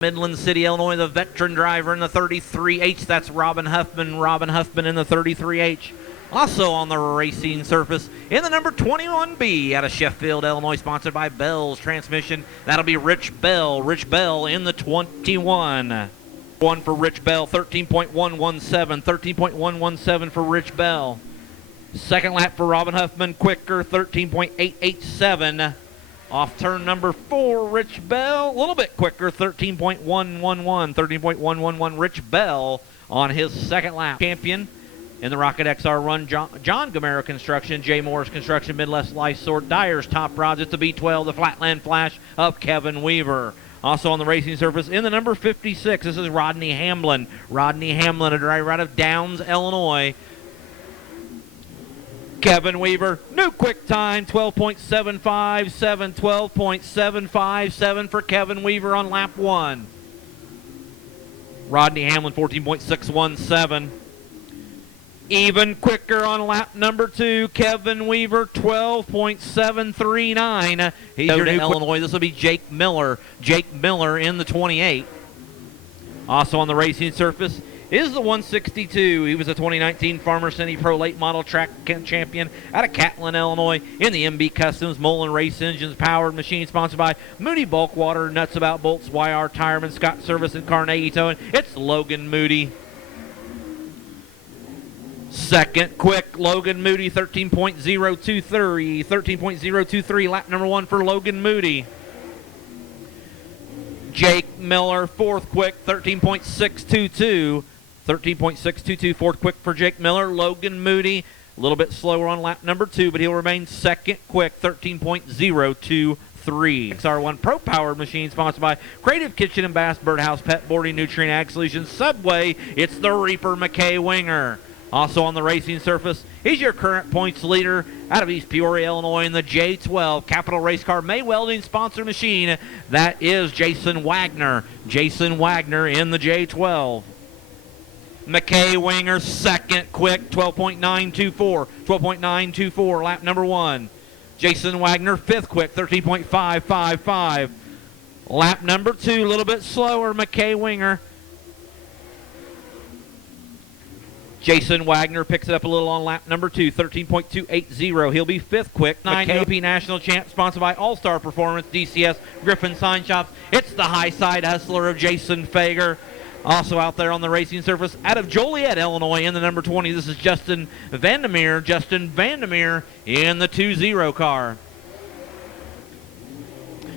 Midland City, Illinois, the veteran driver in the 33H. That's Robin Huffman. Robin Huffman in the 33H. Also on the racing surface in the number 21B out of Sheffield, Illinois, sponsored by Bell's Transmission. That'll be Rich Bell. Rich Bell in the 21. One for Rich Bell, 13.117. 13.117 for Rich Bell. Second lap for Robin Huffman, quicker, 13.887. Off turn number 4, Rich Bell, a little bit quicker, 13.111. 13.111, Rich Bell on his second lap. Champion in the Rocket XR run, John Gamera Construction, J. Morris Construction, Midwest Life Sort, Dyer's Top Rods. It's the B12, the Flatland Flash of Kevin Weaver. Also on the racing surface in the number 56, this is Rodney Hamlin. Rodney Hamlin, a driver out of Downs, Illinois. Kevin Weaver, new quick time, 12.757, 12.757 for Kevin Weaver on lap 1. Rodney Hamlin, 14.617. Even quicker on lap number 2, Kevin Weaver, 12.739. He's here to Illinois. This will be Jake Miller. Jake Miller in the 28. Also on the racing surface is the 162. He was a 2019 Farmer City Pro Late Model Track champion out of Catlin, Illinois, in the MB Customs Mullen Race Engines Powered Machine, sponsored by Moody Bulk Water, Nuts About Bolts, YR Tireman, Scott Service, and Carnegie Towing. It's Logan Moody. Second quick, Logan Moody, 13.023. 13.023, lap number 1 for Logan Moody. Jake Miller, fourth quick, 13.622. 13.622, fourth quick for Jake Miller. Logan Moody, a little bit slower on lap number 2, but he'll remain second quick, 13.023. XR1 Pro Powered Machine, sponsored by Creative Kitchen and Bass, Birdhouse, Pet Boarding, Nutrient Ag Solutions, Subway. It's the Reaper McKay Winger. Also on the racing surface, he's your current points leader out of East Peoria, Illinois, in the J12 Capital Race Car May Welding sponsor machine. That is Jason Wagner. Jason Wagner in the J12. McKay Winger, second quick, 12.924. 12.924, lap number 1. Jason Wagner, fifth quick, 13.555. Lap number 2, a little bit slower, McKay Winger. Jason Wagner picks it up a little on lap number 2, 13.280. He'll be fifth quick. 9 AP National Champ, sponsored by All-Star Performance, DCS, Griffin Sign Shops. It's the high side hustler of Jason Fager. Also out there on the racing surface, out of Joliet, Illinois, in the number 20, this is Justin Vandermeer. Justin Vandermeer in the 2-0 car.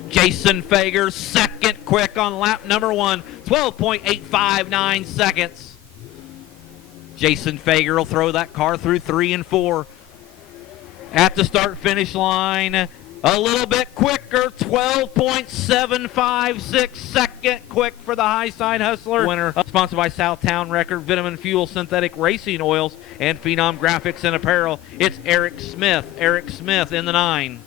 Jason Fager, second quick on lap number 1, 12.859 seconds. Jason Fager will throw that car through 3 and 4. At the start-finish line, a little bit quicker, 12.756, second quick for the high side hustler. Winner, sponsored by Southtown Record, Vitamin Fuel, Synthetic Racing Oils, and Phenom Graphics and Apparel. It's Eric Smith. Eric Smith in the 9.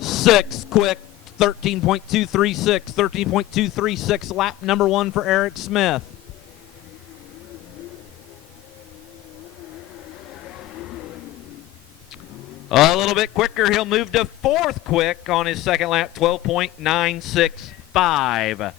Sixth quick, 13.236. 13.236, lap number 1 for Eric Smith. A little bit quicker, he'll move to fourth quick on his second lap, 12.965.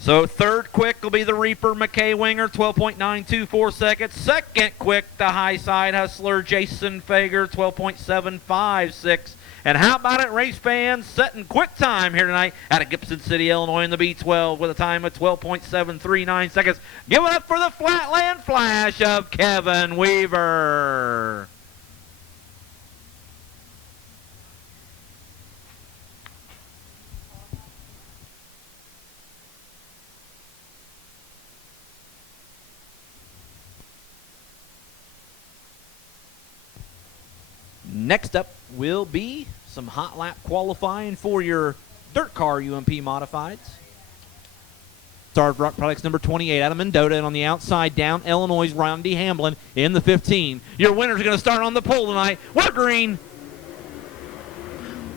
So third quick will be the Reaper McKay Winger, 12.924 seconds. Second quick, the high side hustler Jason Fager, 12.756. And how about it, race fans, setting quick time here tonight out of Gibson City, Illinois in the B12 with a time of 12.739 seconds. Give it up for the Flatland Flash of Kevin Weaver. Next up will be some hot lap qualifying for your dirt car UMP modifieds. Star Rock Products number 28 out of Mendota, and on the outside down Illinois' Rodney Hamlin in the 15. Your winners are going to start on the pole tonight. We're green.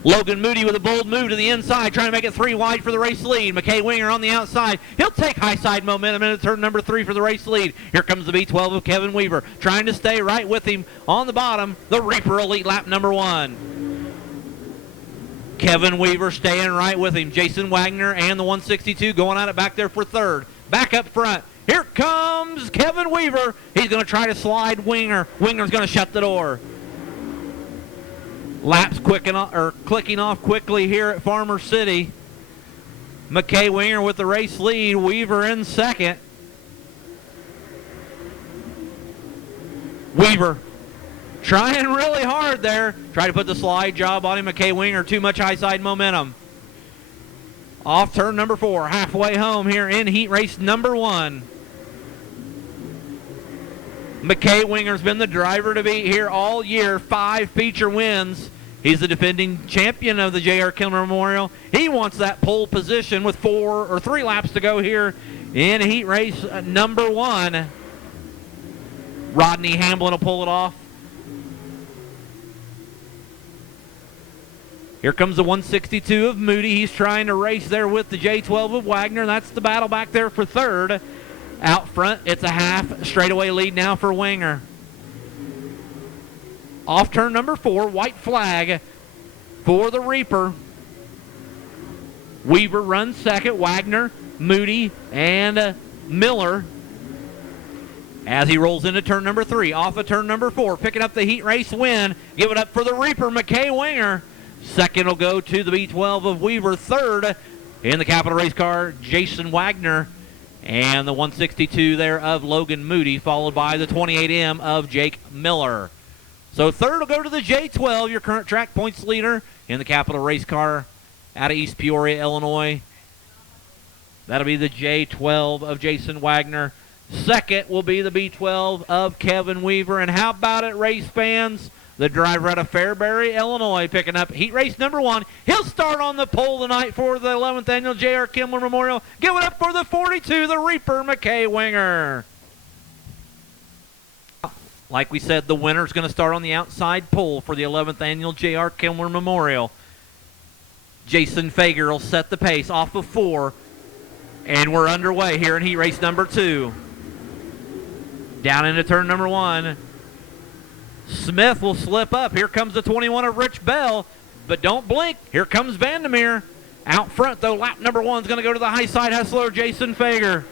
Logan Moody with a bold move to the inside, trying to make it 3 wide for the race lead. McKay Winger on the outside. He'll take high side momentum into turn number 3 for the race lead. Here comes the B12 of Kevin Weaver, trying to stay right with him on the bottom. The Reaper Elite lap number 1. Kevin Weaver staying right with him. Jason Wagner and the 162 going at it back there for third. Back up front. Here comes Kevin Weaver. He's going to try to slide Winger. Winger's going to shut the door. Laps clicking off quickly here at Farmer City. McKay Winger with the race lead. Weaver in second. Weaver trying really hard there. Try to put the slide job on him. McKay Winger, too much high side momentum. Off turn number 4, halfway home here in heat race number 1. McKay Winger's been the driver to beat here all year. 5 feature wins. He's the defending champion of the J.R. Kimler Memorial. He wants that pole position with 3 laps to go here in heat race number 1. Rodney Hamblin will pull it off. Here comes the 162 of Moody. He's trying to race there with the J12 of Wagner. That's the battle back there for third. Out front, it's a half straightaway lead now for Winger. Off turn number 4, white flag for the Reaper. Weaver runs second. Wagner, Moody, and Miller. As he rolls into turn number 3, off of turn number 4, picking up the heat race win. Give it up for the Reaper, McKay Winger. Second will go to the B12 of Weaver. Third in the Capital Race car, Jason Wagner. And the 162 there of Logan Moody, followed by the 28M of Jake Miller. So third will go to the J12, your current track points leader in the Capital Race car out of East Peoria, Illinois. That'll be the J12 of Jason Wagner. Second will be the B12 of Kevin Weaver. And how about it, race fans? The driver out of Fairbury, Illinois, picking up heat race number 1. He'll start on the pole tonight for the 11th annual J.R. Kimler Memorial. Give it up for the 42, the Reaper, McKay Winger. Like we said, the winner's going to start on the outside pole for the 11th annual J.R. Kimler Memorial. Jason Fager will set the pace off of 4. And we're underway here in heat race number 2. Down into turn number 1. Smith will slip up. Here comes the 21 of Rich Bell. But don't blink. Here comes Vandermeer. Out front, though, lap number 1 is going to go to the high side hustler, Jason Fager.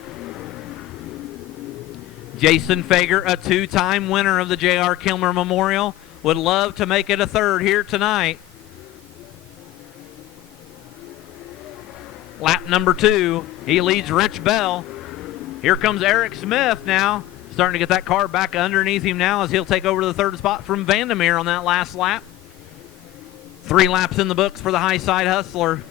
Jason Fager, a 2-time winner of the J.R. Kimler Memorial, would love to make it a third here tonight. Lap number 2, he leads Rich Bell. Here comes Eric Smith now, starting to get that car back underneath him now as he'll take over the third spot from Vandermeer on that last lap. 3 laps in the books for the high side hustler.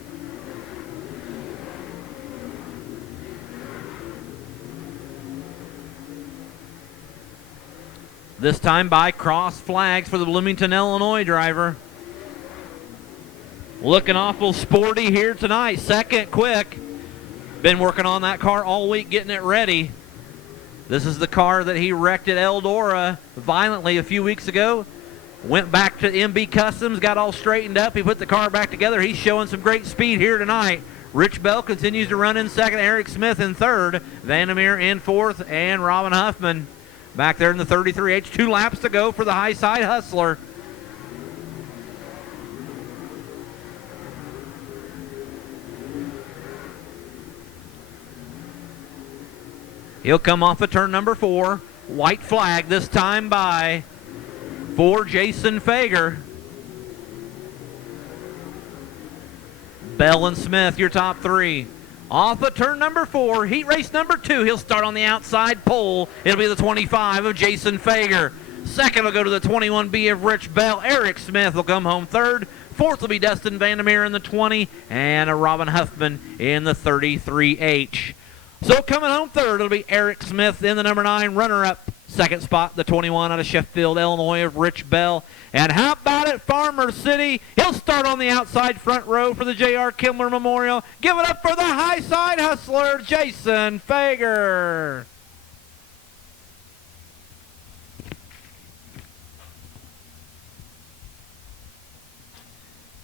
This time by cross flags for the Bloomington, Illinois driver. Looking awful sporty here tonight. Second quick. Been working on that car all week, getting it ready. This is the car that he wrecked at Eldora violently a few weeks ago. Went back to MB Customs, got all straightened up. He put the car back together. He's showing some great speed here tonight. Rich Bell continues to run in second. Eric Smith in third. Vandermeer in fourth. And Robin Huffman back there in the 33H. 2 laps to go for the high side hustler. He'll come off of turn number 4. White flag this time by for Jason Fager. Bell and Smith, your top 3. Off of turn number 4, heat race number 2. He'll start on the outside pole. It'll be the 25 of Jason Fager. Second will go to the 21B of Rich Bell. Eric Smith will come home third. Fourth will be Dustin Vandermeer in the 20 and a Robin Huffman in the 33H. So coming home third, it'll be Eric Smith in the number 9 runner-up. Second spot, the 21 out of Sheffield, Illinois of Rich Bell. And how about it, Farmer City? He'll start on the outside front row for the J.R. Kimler Memorial. Give it up for the high side hustler, Jason Fager.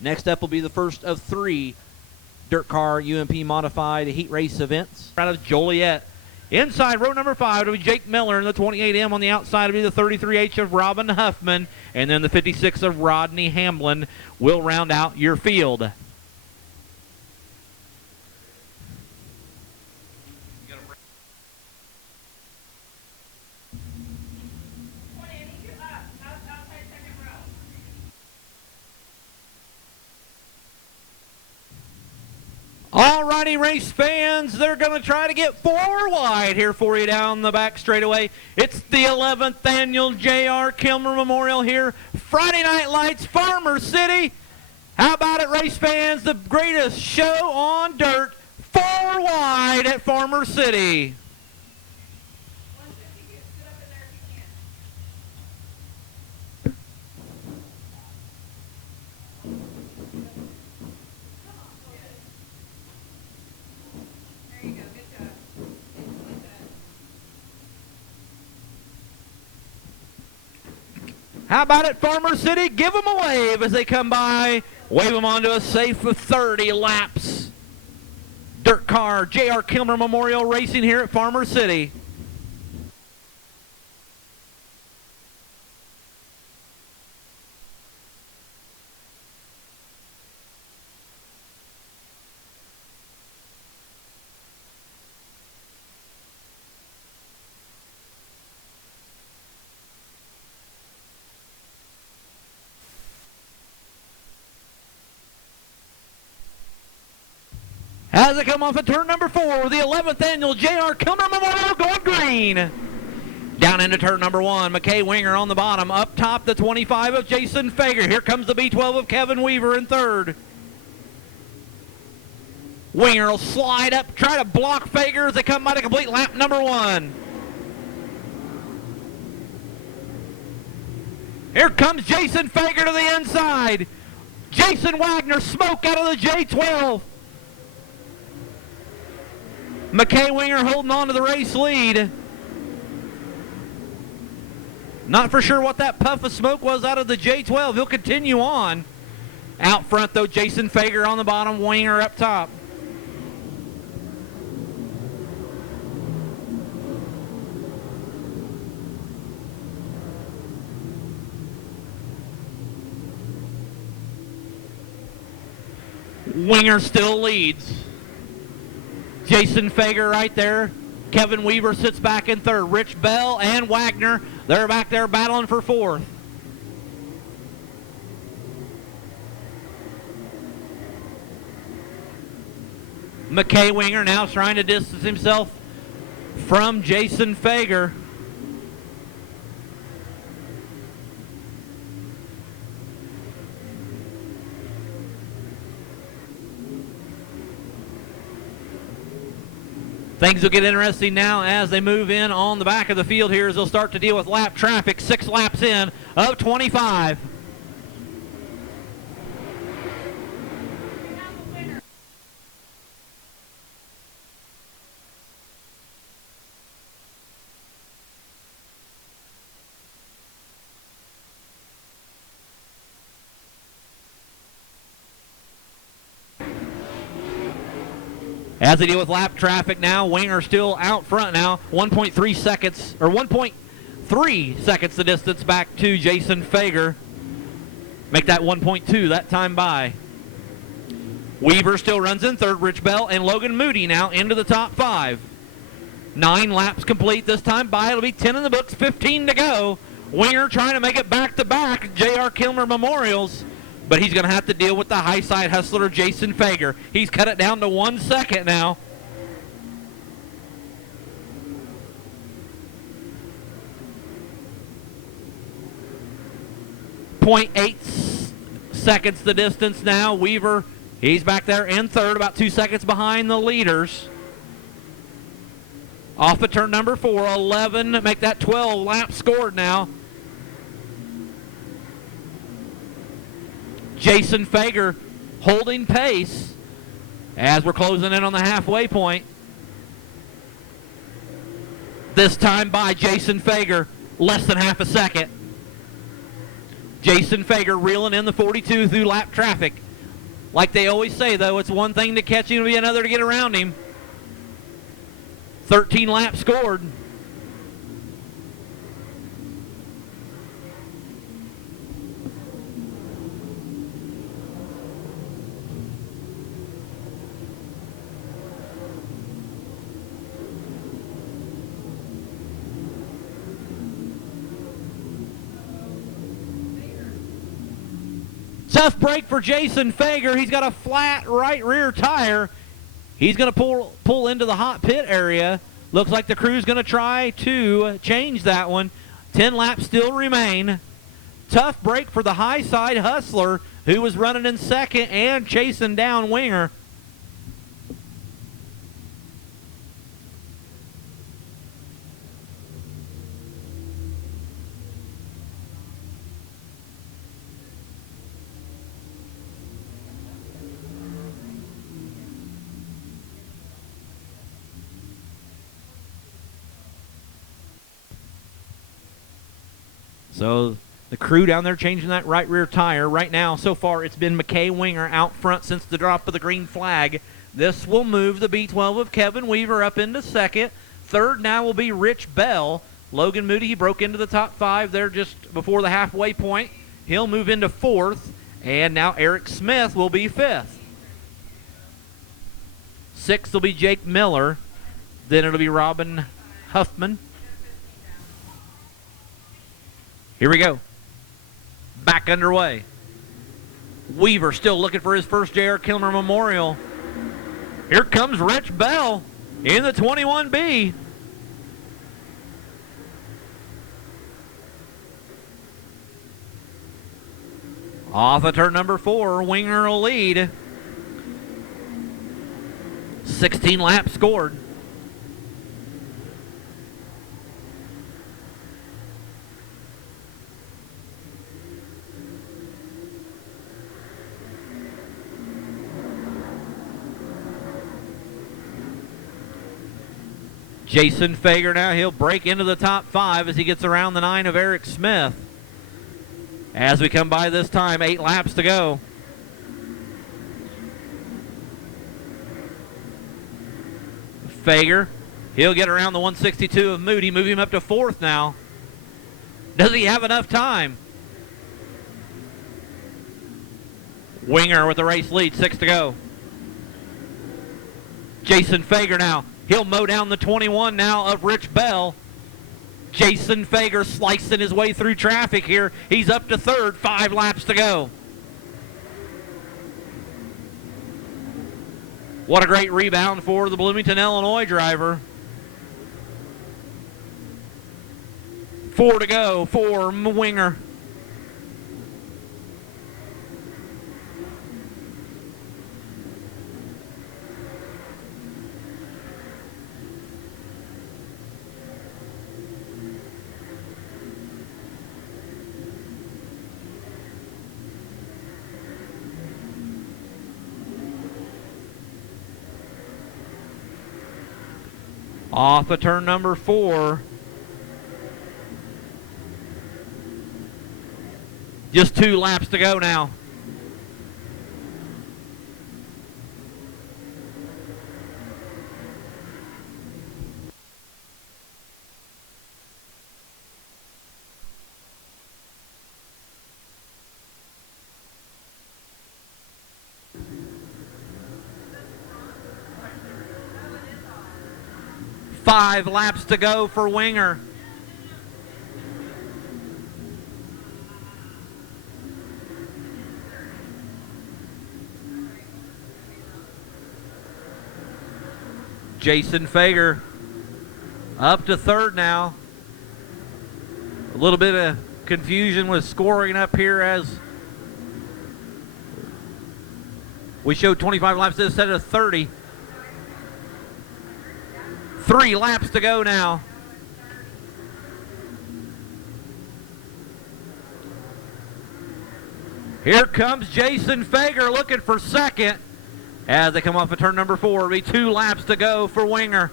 Next up will be the first of 3 Dirt Car UMP Modified Heat Race events out of Joliet. Inside row number 5 will be Jake Miller, and the 28M on the outside will be the 33H of Robin Huffman, and then the 56 of Rodney Hamblin will round out your field. Alrighty, race fans, they're going to try to get 4 wide here for you down the back straightaway. It's the 11th annual J.R. Kimler Memorial here. Friday Night Lights, Farmer City. How about it, race fans? The greatest show on dirt, 4 wide at Farmer City. How about it, Farmer City? Give them a wave as they come by. Wave them onto a safe of 30 laps. Dirt Car, J.R. Kimler Memorial Racing here at Farmer City. As they come off of turn number 4, the 11th annual J.R. Kimler Memorial going green. Down into turn number 1, McKay Winger on the bottom. Up top, the 25 of Jason Fager. Here comes the B12 of Kevin Weaver in third. Winger will slide up, try to block Fager as they come by to complete lap number 1. Here comes Jason Fager to the inside. Jason Wagner, smoke out of the J12. McKay Winger holding on to the race lead. Not for sure what that puff of smoke was out of the J12. He'll continue on. Out front, though, Jason Fager on the bottom, Winger up top. Winger still leads. Jason Fager right there. Kevin Weaver sits back in third. Rich Bell and Wagner, they're back there battling for fourth. McKay Winger now trying to distance himself from Jason Fager. Things will get interesting now as they move in on the back of the field here as they'll start to deal with lap traffic. 6 laps in of 25. As they deal with lap traffic now, Winger still out front now. 1.3 seconds, or 1.3 seconds the distance back to Jason Fager. Make that 1.2 that time by. Weaver still runs in third. Rich Bell and Logan Moody now into the top 5. 9 laps complete this time by. It'll be 10 in the books, 15 to go. Winger trying to make it back-to-back J.R. Kimler Memorials. But he's going to have to deal with the high side hustler, Jason Fager. He's cut it down to 1 second now. .8 seconds the distance now. Weaver, he's back there in third, about 2 seconds behind the leaders. Off of turn number 4, 11, make that 12 laps scored now. Jason Fager holding pace as we're closing in on the halfway point. This time by Jason Fager, less than half a second. Jason Fager reeling in the 42 through lap traffic. Like they always say, though, it's one thing to catch him, it'll be another to get around him. 13 laps scored. Tough break for Jason Fager. He's got a flat right rear tire. He's going to pull into the hot pit area. Looks like the crew's going to try to change that one. 10 laps still remain. Tough break for the high side Hustler, who was running in second and chasing down Winger. So the crew down there changing that right rear tire. Right now, so far, it's been McKay Winger out front since the drop of the green flag. This will move the B12 of Kevin Weaver up into second. Third now will be Rich Bell. Logan Moody, he broke into the top 5 there just before the halfway point. He'll move into fourth. And now Eric Smith will be fifth. Sixth will be Jake Miller. Then it'll be Robin Huffman. Here we go. Back underway. Weaver still looking for his first J.R. Kimler Memorial. Here comes Rich Bell in the 21B. Off of turn number 4, Winger will lead. 16 laps scored. Jason Fager now, he'll break into the top 5 as he gets around the 9 of Eric Smith. As we come by this time, 8 laps to go. Fager, he'll get around the 162 of Moody, move him up to 4th now. Does he have enough time? Winger with the race lead, 6 to go. Jason Fager now. He'll mow down the 21 now of Rich Bell. Jason Fager slicing his way through traffic here. He's up to 3rd, 5 laps to go. What a great rebound for the Bloomington, Illinois driver. 4 to go for Winger. Off of turn number 4. Just 2 laps to go now. Five laps to go for Winger. Jason Fager up to 3rd now. A little bit of confusion with scoring up here as we showed 25 laps instead of 30. 3 laps to go now. Here comes Jason Fager looking for 2nd. As they come off of turn number 4, it'll be 2 laps to go for Winger.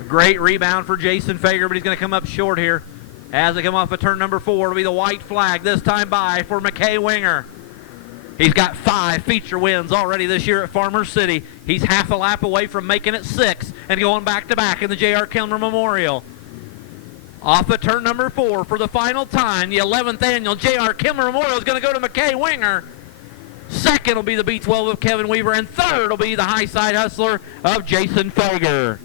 A great rebound for Jason Fager, but he's going to come up short here. As they come off of turn number 4, it'll be the white flag this time by for McKay Winger. He's got 5 feature wins already this year at Farmer City. He's half a lap away from making it 6 and going back-to-back in the J.R. Kimler Memorial. Off of turn number 4 for the final time, the 11th annual J.R. Kimler Memorial is going to go to McKay Winger. Second will be the B12 of Kevin Weaver, and third will be the high side hustler of Jason Fager.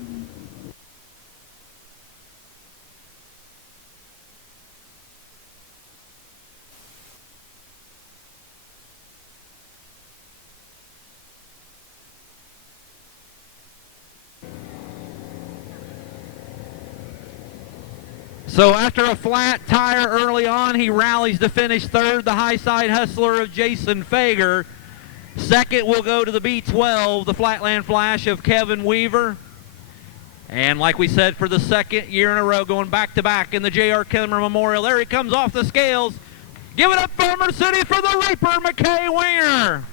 So after a flat tire early on, he rallies to finish third, the high side hustler of Jason Fager. Second will go to the B12, the Flatland Flash of Kevin Weaver. And like we said, for the second year in a row, going back-to-back in the J.R. Kimler Memorial. There he comes off the scales. Give it up, Farmer City, for the Reaper, McKay Winger.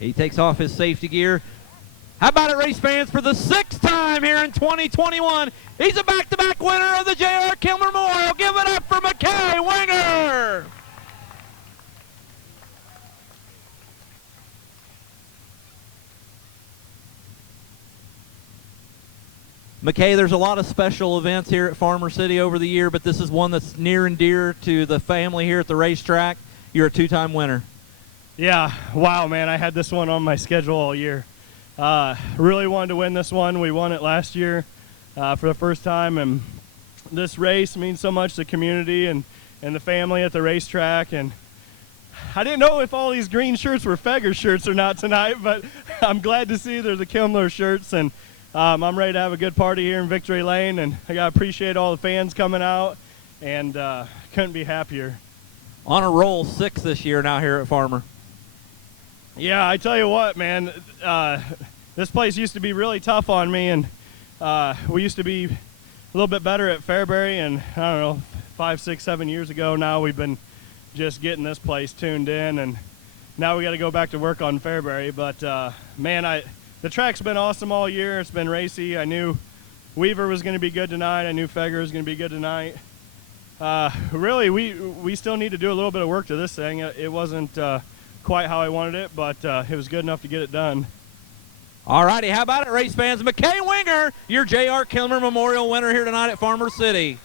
He takes off his safety gear. How about it, race fans, for the 6th time here in 2021? He's a back-to-back winner of the J.R. Kimler Memorial. Give it up for McKay Winger. McKay, there's a lot of special events here at Farmer City over the year, but this is one that's near and dear to the family here at the racetrack. You're a 2-time winner. Yeah, wow, man. I had this one on my schedule all year. Really wanted to win this one. We won it last year for the first time, and this race means so much to the community and the family at the racetrack. And I didn't know if all these green shirts were Fager shirts or not tonight, but I'm glad to see they're the Kimler shirts, and I'm ready to have a good party here in Victory Lane, and I got to appreciate all the fans coming out, and couldn't be happier. On a roll, 6 this year now here at Farmer. Yeah, I tell you what, man, this place used to be really tough on me, and we used to be a little bit better at Fairbury, and I don't know, 5, 6, 7 years ago now we've been just getting this place tuned in, and now we got to go back to work on Fairbury. But man, the track's been awesome all year. It's been racy. I knew Weaver was going to be good tonight. I knew Fager was going to be good tonight. Really, we still need to do a little bit of work to this thing. It wasn't quite how I wanted it, but it was good enough to get it done. All righty, how about it, race fans? McKay Winger, your J.R. Kimler Memorial winner here tonight at Farmer City.